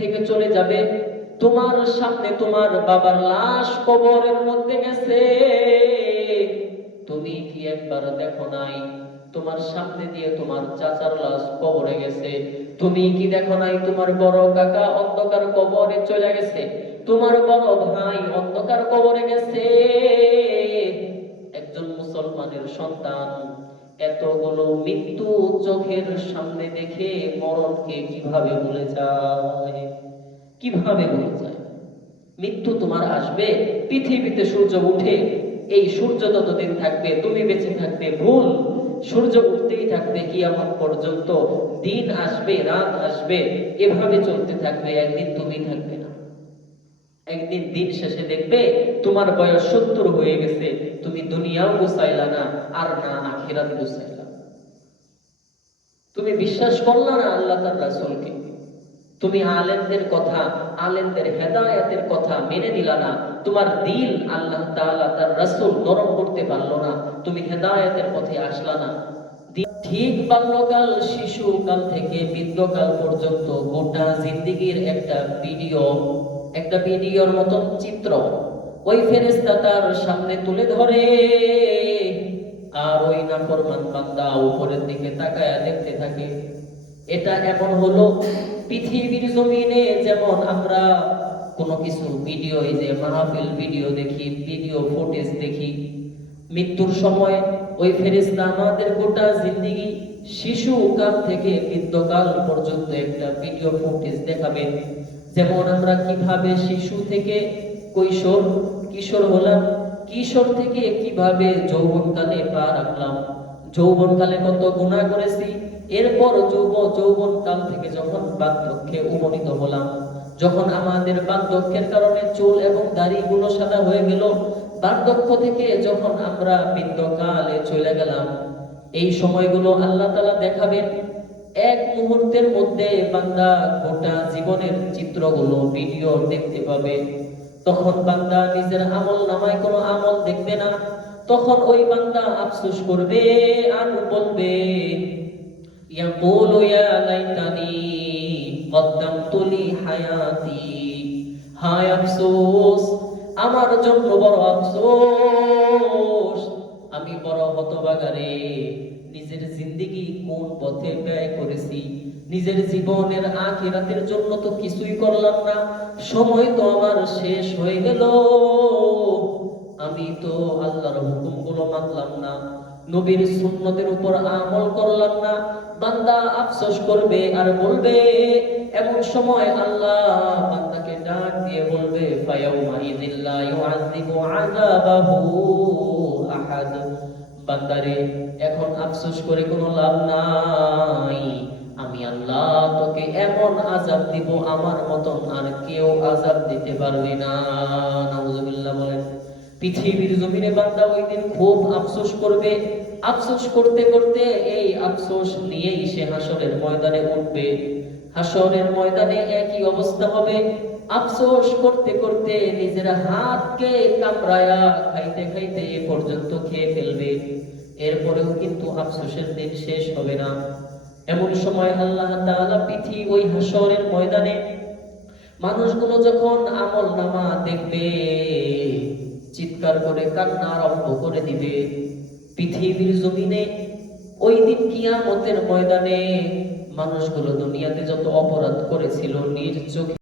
থেকে চলে যাবে। তোমার সামনে তোমার বাবার লাশ কবরের মধ্যে গেছে, তুমি কি একবার দেখো নাই? তোমার সামনে দিয়ে তোমার চাচার লাশ কবরে গেছে, তুমি কি দেখো নাই? তোমার বড় কাকা অন্ধকার কবরে চলে গেছে, তোমার বড় ভাই অন্ধকার কবরে গেছে। একজন মুসলমানের সন্তান এতগুলো মৃত্যু চোখের সামনে দেখে মরণকে কিভাবে ভুলে যায়? কিভাবে ভুলে যায়? মৃত্যু তোমার আসবে। পৃথিবীতে সূর্য উঠে, এই সূর্য যতদিন থাকবে তুমি বেঁচে থাকবে ভুল, সূর্য উঠতেই থাকবে কিয়ামত পর্যন্ত। দিন আসবে, রাত আসবে, এভাবে চলতে থাকবে, একদিন তুমি থাকবে না। একদিন দিন শেষে দেখবে তোমার বয়স 70 হয়ে গেছে, তুমি দুনিয়াও গুছাইলা না, আর না আখিরাত গুছাইলা। তুমি বিশ্বাস করলা না আল্লাহ তার রাসূলকে, তুমি আলেমদের কথা, আলেমদের হেদায়েতের কথা মেনে নিলা না, তোমার দিল আল্লাহ তাআলা তার রাসূল নরম করতে পারলো না, তুমি হেদায়েতের পথে আসলা না। ঠিক বাল্যকাল, শিশুকাল থেকে বৃদ্ধকাল পর্যন্ত গোটা জিন্দেগীর একটা ভিডিওর মতন চিত্র ওই ফেরেশতা তার সামনে তুলে ধরে। আর ওই নাফরমান বান্দা উপরের দিকে তাকায়া দেখতে থাকে। এটা এমন হলো পৃথিবীর জমিনে যেমন আমরা কোনো কিছু ভিডিও, এই যে মাহফিল ভিডিও দেখি, ভিডিও ফুটেজ দেখি, মৃত্যুর সময় ওই ফেরেশতা আমাদের গোটা জিন্দেগি শিশুকাল থেকে বৃদ্ধকাল পর্যন্ত একটা ভিডিও ফুটেজ দেখাবে। যেমন আমরা কিভাবে শিশু থেকে কৈশোর, কিশোর হলাম, কিশোর থেকে কিভাবে যৌবনকালে পা রাখলাম, যৌবনকালে কত গুনাহ করেছি, এরপর যৌবনকাল থেকে যখন বার্ধক্যে উপনীত হলাম, যখন আমাদের বার্ধক্যের কারণে চুল এবং দাড়িগুলো সাদা হয়ে গেল, বার্ধক্য থেকে যখন আমরা বৃদ্ধকালে চলে গেলাম, এই সময়গুলো আল্লাহ তাআলা দেখাবেন। এক মুহূর্তের মধ্যে বান্দা গোটা জীবনের চিত্রগুলো ভিডিও দেখতে পাবে। তখন বান্দা নিজের আমল নামায় কোনো আমল দেখবে না, তখন ওই বান্দা আফসোস করবে আর বলবে, ইয়াকুলু ইয়া লাইতানি কদ্দামতু লি হায়াতি, হায় আফসোস, আমার জন্য বড় আফসোস, আমি বড় হতভাগা রে, নিজের জিন্দেগি কোন পথে ব্যয় করেছি, নিজের জীবনের আখিরাতের জন্য তো কিছুই করলাম না, সময় তো আমার শেষ হয়ে গেল, আমি তো আল্লাহর হুকুমগুলো মানলাম না, নবীর সুন্নতের উপর আমল করলাম না। বান্দা আফসোস করবে আর বলবে, এমন সময় আল্লাহ বান্দাকে ডাক দিয়ে বলবে, ফায়াউমা ইযিল্লা ইউআযিবু আযাবাহু আহাদ, বান্দারে এখন আফসোস করে কোনো লাভ নাই, আমি আল্লাহ তোকে এমন আযাব দিব আমার মতন আর কেউ আযাব দিতে পারবে না। নাউযুবিল্লাহ বলেন। পৃথিবীর জমিনে বান্দা ওই দিন খুব আফসোস করবে। আফসোস করতে করতে এই আফসোস নিয়েই সে হাসরের ময়দানে উঠবে। হাসরের ময়দানে একই অবস্থা হবে। আফসোস করতে করতে নিজের হাতকে কামড়ায়া খাইতে খাইতে এ পর্যন্ত খেয়ে ফেলবে। এরপরেও কিন্তু আফসোসের দিন শেষ হবে না। এমন সময় আল্লাহ তাআলা ওই হাসরের ময়দানে মানুষগুলো যখন আমল নামা দেখবে, চিৎকার করে কান্না আরম্ভ করে দিবে। পৃথিবীর জমিনে ওই দিন কিয়ামতের ময়দানে মানুষগুলো দুনিয়াতে যত অপরাধ করেছিল নিজ চোখে